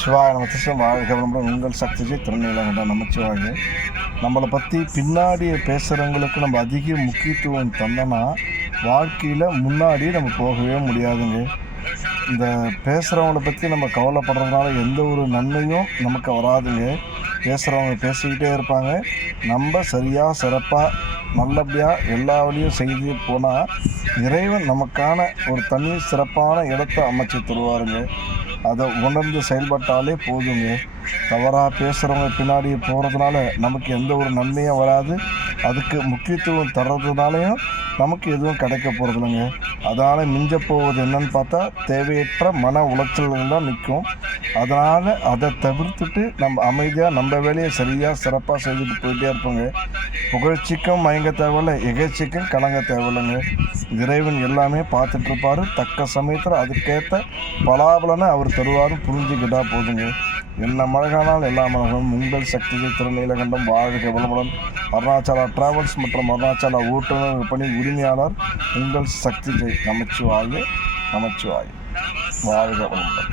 சிவாய நமத்திசம் வாழ்க வளமுடன் உங்கள் சக்திஜி திருநீலகண்ட நமச்சிவாய. நம்மளை பற்றி பின்னாடி பேசுகிறவங்களுக்கு நம்ம அதிக முக்கியத்துவம் தந்தோன்னா வாழ்க்கையில் முன்னாடி நம்ம போகவே முடியாதுங்க. இந்த பேசுகிறவங்கள பற்றி நம்ம கவலைப்படுறதுனால எந்த ஒரு நன்மையும் நமக்கு வராதுங்க. பேசுகிறவங்க பேசிக்கிட்டே இருப்பாங்க. நம்ம சரியாக சிறப்பாக நல்லபடியாக எல்லா வழியும் செய்து போனால் இறைவன் நமக்கான ஒரு தனி சிறப்பான இடத்த அமைச்சு தருவாருங்க. அதை உணர்ந்து செயல்பட்டாலே போதுங்க. தவறாக பேசுகிறவங்க பின்னாடி போகிறதுனால நமக்கு எந்த ஒரு நன்மையும் வராது. அதுக்கு முக்கியத்துவம் தர்றதுனாலையும் நமக்கு எதுவும் கிடைக்க போகிறதில்லைங்க அதனால் மிஞ்ச போவது என்னன்னு பார்த்தா தேவையற்ற மன உளைச்சல்கள் தான் நிற்கும். அதனால் அதை தவிர்த்துட்டு நம்ம அமைதியாக நம்ம வேலையை சரியாக சிறப்பாக செஞ்சுட்டு போயிட்டே இருப்போங்க. புகழ்ச்சிக்கும் மயங்க தேவையில்லை எகழ்ச்சிக்கும் கலங்க தேவையில்லைங்க. இறைவன் எல்லாமே பார்த்துட்ருப்பாரு. தக்க சமயத்தில் அதுக்கேற்ற பலாபலனை அவர் தருவார் புரிஞ்சுக்கிட்டா போதுங்க. என்ன மழகானால் எல்லா மழகும் உங்கள் சக்தியை திருநீலகண்டம் வாழ்க வளமுடன். அருணாச்சலா டிராவல்ஸ் மற்றும் அருணாச்சலா ஓட்டுநர் விற்பனை உரிமையாளர் உங்கள் சக்தி ஜெய். நமச்சிவாயு நமச்சிவாய. வாழ்க வளமுடன்.